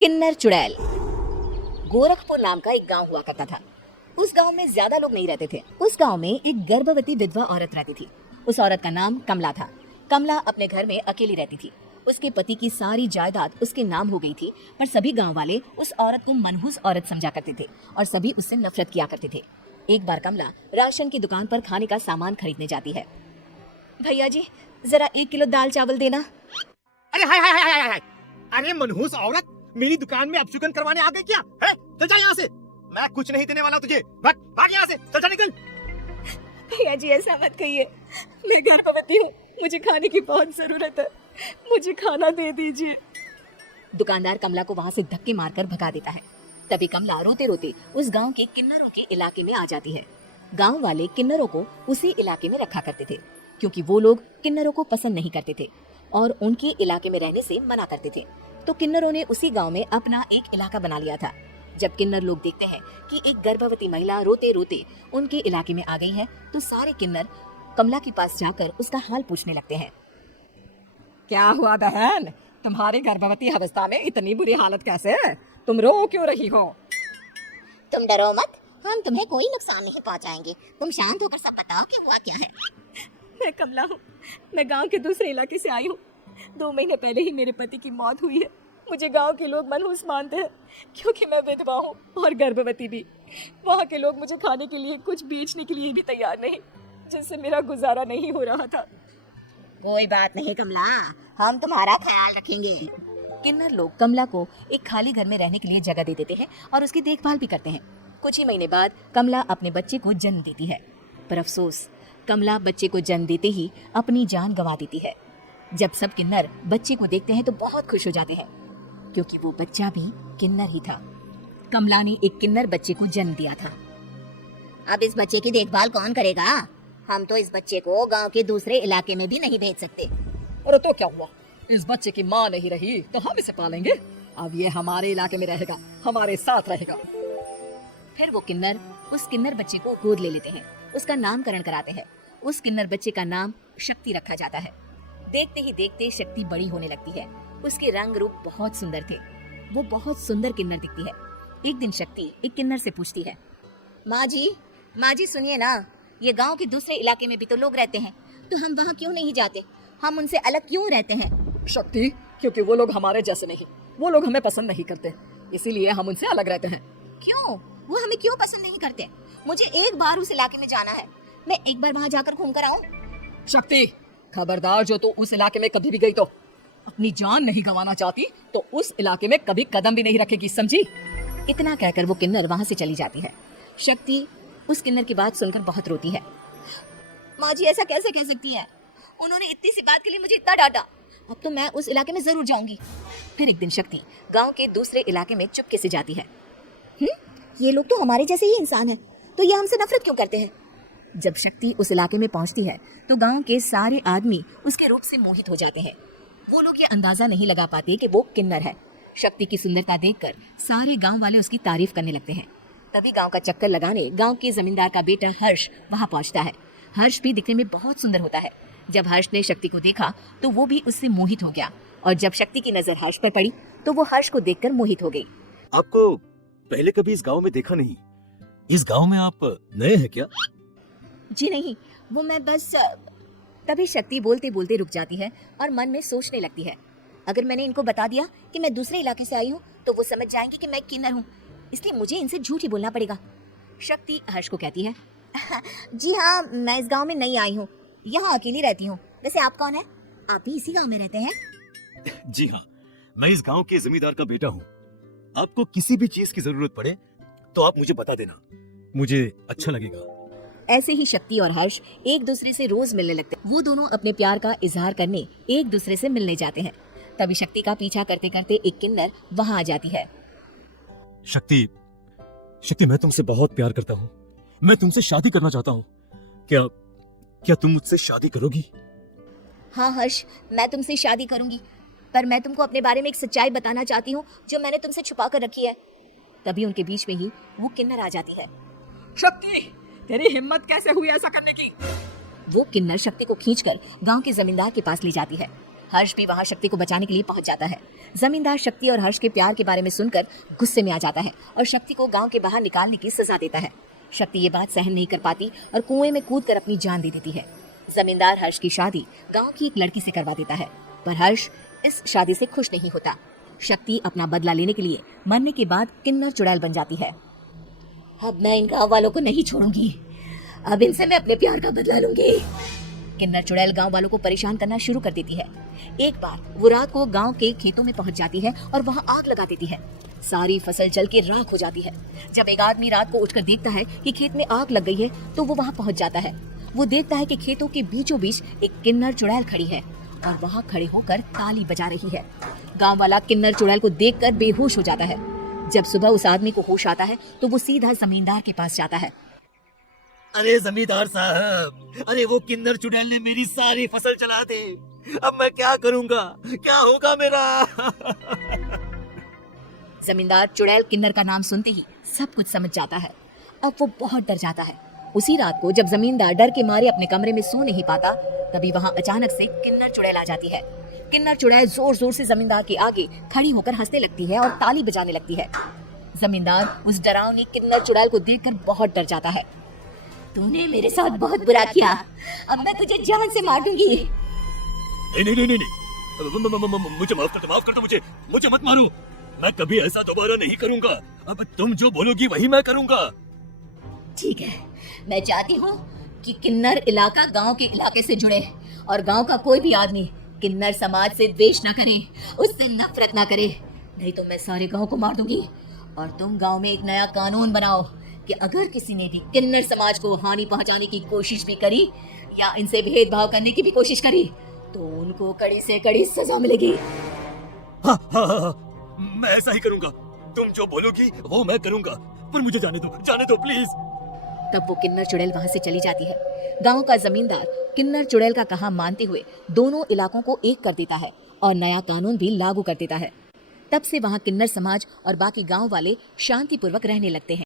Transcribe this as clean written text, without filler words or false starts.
किन्नर चुड़ैल। गोरखपुर नाम का एक गांव हुआ करता था। उस गांव में ज्यादा लोग नहीं रहते थे। उस गांव में एक गर्भवती विधवा औरत रहती थी। उस औरत का नाम कमला था। कमला अपने घर में अकेली रहती थी। उसके पति की सारी जायदाद उसके नाम हो गई थी, पर सभी गांव वाले उस औरत को मनहूस औरत समझा करते थे और सभी उससे नफरत किया करते थे। एक बार कमला राशन की दुकान पर खाने का सामान खरीदने जाती है। भैया जी, जरा 1 किलो दाल चावल देना। अरे हाय हाय हाय हाय हाय, अरे मनहूस औरत, मेरी दुकान में अपशुगन करवाने आ गई क्या? है? चल जा यहाँ से, मैं कुछ नहीं देने वाला तुझे। भाग भाग यहाँ से, चल जा निकल। भैया जी ऐसा मत कहिए, मैं गर्भवती हूँ, मुझे खाने की बहुत जरूरत है, मुझे खाना दे दीजिए। दुकानदार कमला को वहाँ से धक्के मारकर भगा देता है। तभी कमला रोते रोते उस गांव के किन्नरों के इलाके में आ जाती है। गांव वाले किन्नरों को उसी इलाके में रखा करते थे, क्योंकि वो लोग किन्नरों को पसंद नहीं करते थे और उनके इलाके में रहने से मना करते थे। तो किन्नरों ने उसी गांव में अपना एक इलाका बना लिया था। जब किन्नर लोग देखते हैं कि एक गर्भवती महिला रोते रोते उनके इलाके में आ गई है, तो सारे किन्नर कमला के पास जाकर उसका हाल पूछने लगते हैं। क्या हुआ बहन, तुम्हारी गर्भवती अवस्था में इतनी बुरी हालत कैसे? तुम रो क्यों रही हो? तुम डरो मत, हम तुम्हें कोई नुकसान नहीं पहुंचाएंगे। तुम शांत होकर सब बताओ कि हुआ क्या है। मैं कमला हूँ, मैं गांव के दूसरे इलाके से आई हूँ। 2 महीने पहले ही मेरे पति की मौत हुई है। मुझे गांव के लोग मनहूस मानते हैं, क्योंकि मैं विधवा हूँ और गर्भवती भी। वहाँ के लोग मुझे खाने के लिए कुछ बेचने के लिए भी तैयार नहीं, जिससे मेरा गुजारा नहीं हो रहा था। कोई बात नहीं कमला, हम तुम्हारा ख्याल रखेंगे। किन्नर लोग कमला को एक खाली घर में रहने के लिए जगह दे देते हैं और उसकी देखभाल भी करते हैं। कुछ ही महीने बाद कमला अपने बच्चे को जन्म देती है, पर अफसोस, कमला बच्चे को जन्म देते ही अपनी जान गंवा देती है। जब सब किन्नर बच्चे को देखते हैं तो बहुत खुश हो जाते हैं, क्योंकि वो बच्चा भी किन्नर ही था। कमला ने एक किन्नर बच्चे को जन्म दिया था। अब इस बच्चे की देखभाल कौन करेगा? हम तो इस बच्चे को गांव के दूसरे इलाके में भी नहीं भेज सकते। और तो क्या हुआ, इस बच्चे की माँ नहीं रही तो हम इसे पालेंगे। अब ये हमारे इलाके में रहेगा, हमारे साथ रहेगा। फिर वो किन्नर उस किन्नर बच्चे को गोद ले लेते हैं, उसका नामकरण कराते हैं। उस किन्नर बच्चे का नाम शक्ति रखा जाता है। देखते ही देखते शक्ति बड़ी होने लगती है। उसके रंग रूप बहुत सुंदर थे। वो बहुत सुंदर किन्नर दिखती है। एक दिन शक्ति एक किन्नर से पूछती है, माँ जी सुनिए ना, ये गांव के दूसरे इलाके में भी तो लोग रहते हैं, तो हम वहाँ क्यों नहीं जाते? हम उनसे अलग क्यों रहते हैं? शक्ति, क्योंकि वो लोग हमारे जैसे नहीं, वो लोग हमें पसंद नहीं करते, इसीलिए हम उनसे अलग रहते हैं। क्यों? वो हमें क्यों पसंद नहीं करते? मुझे एक बार उस इलाके में जाना है, मैं एक बार वहाँ जाकर घूम कर आऊँ। शक्ति, खबरदार, जो तू उस इलाके में कभी भी गई तो अपनी जान नहीं गंवाना चाहती तो उस इलाके में कभी कदम भी नहीं रखेगी, समझी? इतना कहकर वो किन्नर वहाँ से चली जाती है। शक्ति उस किन्नर की बात सुनकर बहुत रोती है। माँ जी ऐसा कैसे कह सकती है? उन्होंने इतनी सी बात के लिए मुझे इतना डांटा। अब तो मैं उस इलाके में जरूर जाऊंगी। फिर एक दिन शक्ति गांव के दूसरे इलाके में चुपके से जाती है। ये लोग तो हमारे जैसे ही इंसान हैं, तो ये हमसे नफरत क्यों करते हैं? जब शक्ति उस इलाके में पहुंचती है तो गांव के सारे आदमी उसके रूप से मोहित हो जाते हैं। वो लोग ये अंदाजा नहीं लगा पाते कि वो किन्नर है। शक्ति की सुंदरता देखकर सारे गांव वाले उसकी तारीफ करने लगते हैं। तभी गांव का चक्कर लगाने गांव के जमींदार का बेटा हर्ष वहां पहुंचता है। हर्ष भी दिखने में बहुत सुंदर होता है। जब हर्ष ने शक्ति को देखा तो वो भी उससे मोहित हो गया, और जब शक्ति की नजर हर्ष पर पड़ी तो वो हर्ष को देखकर मोहित हो गई। आपको पहले कभी इस गांव में देखा नहीं। इस गांव में आप नए हैं क्या? जी नहीं, वो मैं बस। तभी शक्ति बोलते बोलते रुक जाती है और मन में सोचने लगती है, अगर मैंने इनको बता दिया कि मैं दूसरे इलाके से आई हूँ तो वो समझ जाएंगे कि मैं किन्नर हूँ, इसलिए मुझे इनसे झूठ ही बोलना पड़ेगा। शक्ति हर्ष को कहती है, जी हाँ, मैं इस गांव में नई आई हूँ, यहाँ अकेली रहती हूँ। वैसे आप कौन है? आप भी इसी गांव में रहते हैं? जी हाँ, मैं इस गांव के जमींदार का बेटा हूँ। आपको किसी भी चीज की जरूरत पड़े तो आप मुझे बता देना, मुझे अच्छा लगेगा। ऐसे ही शक्ति और हर्ष एक दूसरे से रोज मिलने लगते। वो दोनों अपने प्यार का इजहार करने एक दूसरे से मिलने जाते हैं। तभी शक्ति का पीछा करते करते एक किन्नर वहां आ जाती है। शक्ति, मैं तुमसे बहुत प्यार करता हूँ। मैं तुमसे शादी करना चाहता हूँ। क्या तुम मुझसे शादी करोगी? हाँ हर्ष, मैं तुमसे शादी करूंगी, पर मैं तुमको अपने बारे में एक सच्चाई बताना चाहती हूँ जो मैंने तुमसे छुपा कर रखी है। तभी उनके बीच में ही वो किन्नर आ जाती है। शक्ति, तेरी हिम्मत कैसे हुई ऐसा करने की? वो किन्नर शक्ति को खींचकर गांव के जमींदार के पास ले जाती है। हर्ष भी वहां शक्ति को बचाने के लिए पहुंच जाता है। जमींदार शक्ति और हर्ष के प्यार के बारे में सुनकर गुस्से में आ जाता है और शक्ति को गांव के बाहर निकालने की सजा देता है। शक्ति ये बात सहन नहीं कर पाती और कुएं में कूदकर अपनी जान दे देती है। जमींदार हर्ष की शादी गांव की एक लड़की से करवा देता है, पर हर्ष इस शादी से खुश नहीं होता। शक्ति अपना बदला लेने के लिए मरने के बाद किन्नर चुड़ैल बन जाती है। अब मैं इन गाँव वालों को नहीं छोड़ूंगी, अब इनसे मैं अपने प्यार का बदला लूंगी। किन्नर चुड़ैल गांव वालों को परेशान करना शुरू कर देती है। एक बार वो रात को गांव के खेतों में पहुंच जाती है और वहां आग लगा देती है। सारी फसल जल के राख हो जाती है। जब एक आदमी रात को उठकर देखता है कि खेत में आग लग गई है तो वो वहां पहुंच जाता है। वो देखता है कि खेतों के बीचों बीच एक किन्नर चुड़ैल खड़ी है और वहां खड़े होकर ताली बजा रही है। गांव वाला किन्नर चुड़ैल को देखकर बेहोश हो जाता है। जब सुबह उस आदमी को होश आता है तो वो सीधा जमींदार के पास जाता है। अरे जमींदार साहब, अरे वो किन्नर चुड़ैल ने मेरी सारी फसल जला दी। अब मैं क्या करूंगा, क्या होगा मेरा? जमींदार चुड़ैल किन्नर का नाम सुनते ही सब कुछ समझ जाता है। अब वो बहुत डर जाता है। उसी रात को जब जमींदार डर के मारे अपने कमरे में सो नहीं पाता, तभी वहां अचानक से किन्नर चुड़ैल आ जाती है। किन्नर चुड़ैल जोर जोर से जमींदार के आगे खड़ी होकर हंसने लगती है और ताली बजाने लगती है। जमींदार उस डरावनी किन्नर चुड़ैल को देखकर बहुत डर जाता है। तूने मेरे साथ बहुत बुरा किया, अब मैं तुझे जान से मार दूंगी। नहीं नहीं नहीं नहीं, मुझे माफ कर दो, मुझे मत मारो। मैं कभी ऐसा दोबारा नहीं करूंगा। अब तुम जो बोलोगी वही मैं करूंगा। ठीक है, मैं चाहती हूँ कि किन्नर इलाका गांव के इलाके से जुड़े और गांव का कोई भी आदमी किन्नर समाज से द्वेष न करे, उससे नफरत न करे, नहीं तो मैं सारे गांव को मार दूंगी। और तुम गांव में एक नया कानून बनाओ कि अगर किसी ने भी किन्नर समाज को हानि पहुंचाने की कोशिश भी करी या इनसे भेदभाव करने की भी कोशिश करी तो उनको कड़ी से कड़ी सजा मिलेगी। हाँ, मैं ऐसा ही करूंगा। तुम जो बोलोगी वो मैं करूंगा, पर मुझे जाने दो प्लीज। तब वो किन्नर चुड़ैल वहां से चली जाती है। गांव का जमींदार किन्नर चुड़ैल का कहा मानते हुए दोनों इलाकों को एक कर देता है और नया कानून भी लागू कर देता है। तब से वहां किन्नर समाज और बाकी गांव वाले शांतिपूर्वक रहने लगते हैं।